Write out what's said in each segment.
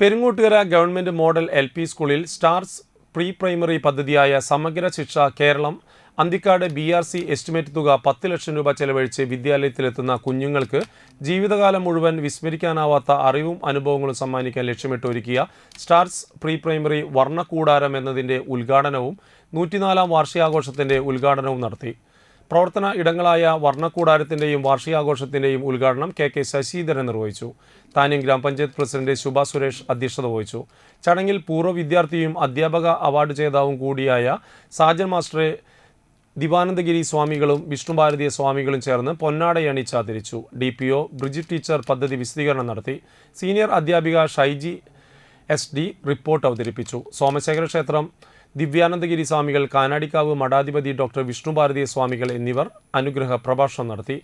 Perungottukara government model L P സ്കൂളിൽ stars pre primary പദ്ധതിയായ Samagra Shiksha Keralam Anthikad B R C estimate തുക പത്ത് ലക്ഷം രൂപ ചെലവഴിച്ച് വിദ്യാലയത്തിലെത്തുന്ന കുഞ്ഞുങ്ങൾക്ക് ജീവിതകാലം മുഴുവൻ വിസ്മരിക്കാനാവാത്ത അറിവും അനുഭവങ്ങളും സമ്മാനിക്കാൻ ലക്ഷ്യമിട്ട് ഒരുക്കിയ സ്റ്റാർസ് പ്രീ പ്രൈമറി വർണക്കൂടാരം എന്നതിന്റെ ഉദ്ഘാടനവും നൂറ്റിനാലാം വാർഷികാഘോഷത്തിന്റെ ഉദ്ഘാടനവും നടത്തി. പ്രവർത്തന ഇടങ്ങളായ വർണക്കൂടാരത്തിന്റെയും വാർഷികാഘോഷത്തിന്റെയും ഉദ്ഘാടനം കെ കെ ശശിധരൻ നിർവഹിച്ചു. താന്യം ഗ്രാമപഞ്ചായത്ത് പ്രസിഡന്റ് ശുഭ സുരേഷ് അധ്യക്ഷത വഹിച്ചു. ചടങ്ങിൽ പൂർവ വിദ്യാർത്ഥിയും അധ്യാപക അവാർഡ് ജേതാവും കൂടിയായ സാജൻ മാസ്റ്ററെ ദിവാനന്ദഗിരി സ്വാമികളും വിഷ്ണുഭാരതീയ സ്വാമികളും ചേർന്ന് പൊന്നാടയണിച്ച് ചാതിരിച്ചു. D P O Bridget teacher പദ്ധതി വിശദീകരണം നടത്തി. സീനിയർ അധ്യാപിക ഷൈജി എസ് ഡി റിപ്പോർട്ട് അവതരിപ്പിച്ചു. സോമശേഖര ക്ഷേത്രം ദിവ്യാനന്ദഗിരി സ്വാമികൾ കാനാടിക്കാവ് മഠാധിപതി ഡോക്ടർ വിഷ്ണുഭാരതി സ്വാമികൾ എന്നിവർ അനുഗ്രഹ പ്രഭാഷണം നടത്തി.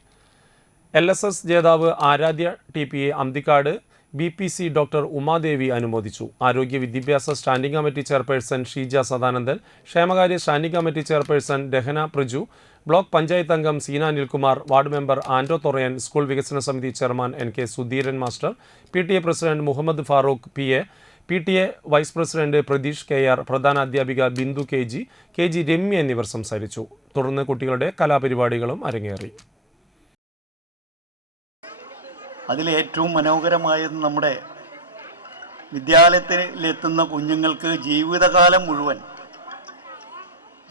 എൽ എസ് എസ് ജേതാവ് Aradhya T P A Anthikad B P C doctor Umadevi അനുമോദിച്ചു. ആരോഗ്യ വിദ്യാഭ്യാസ standing committee chairperson Sheeja Sadanandan ക്ഷേമകാര്യ standing committee chairperson Rehana Praju block panchayat അംഗം Seena Anilkumar ward member Anto Thorayan school വികസന സമിതി chairman N K Sudheeran master P T A president Muhammad Farooq P A P T A vice president Pratheesh K R പ്രധാന അധ്യാപിക Bindu K G K G Ramya എന്നിവർ സംസാരിച്ചു. തുടർന്ന് കുട്ടികളുടെ കലാപരിപാടികളും അരങ്ങേറി. അതിലേറ്റവും മനോഹരമായത് നമ്മുടെ വിദ്യാലയത്തിലെത്തുന്ന കുഞ്ഞുങ്ങൾക്ക് ജീവിതകാലം മുഴുവൻ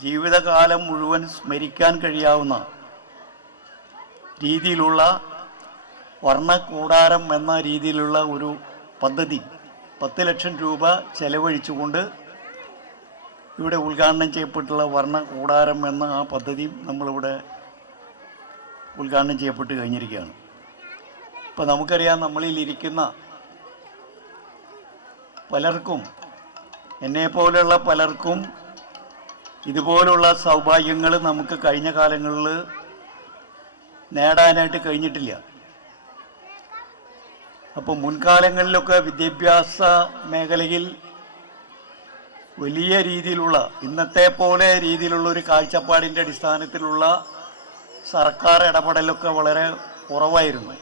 ജീവിതകാലം മുഴുവൻ സ്മരിക്കാൻ കഴിയാവുന്ന രീതിയിലുള്ള വർണക്കൂടാരം എന്ന രീതിയിലുള്ള ഒരു പദ്ധതി പത്ത് ലക്ഷം രൂപ ചെലവഴിച്ചുകൊണ്ട് ഇവിടെ ഉദ്ഘാടനം ചെയ്യപ്പെട്ടുള്ള വർണ കൂടാരം എന്ന ആ പദ്ധതി നമ്മളിവിടെ ഉദ്ഘാടനം ചെയ്യപ്പെട്ട് കഴിഞ്ഞിരിക്കുകയാണ്. ഇപ്പോൾ നമുക്കറിയാം നമ്മളിലിരിക്കുന്ന പലർക്കും എന്നെ പോലെയുള്ള പലർക്കും ഇതുപോലുള്ള സൗഭാഗ്യങ്ങൾ നമുക്ക് കഴിഞ്ഞ കാലങ്ങളിൽ നേടാനായിട്ട് കഴിഞ്ഞിട്ടില്ല. അപ്പോൾ മുൻകാലങ്ങളിലൊക്കെ വിദ്യാഭ്യാസ മേഖലയിൽ വലിയ രീതിയിലുള്ള ഇന്നത്തെ പോലെ രീതിയിലുള്ള ഒരു കാഴ്ചപ്പാടിന്റെ അടിസ്ഥാനത്തിലുള്ള സർക്കാർ ഇടപെടലൊക്കെ വളരെ കുറവായിരുന്നു.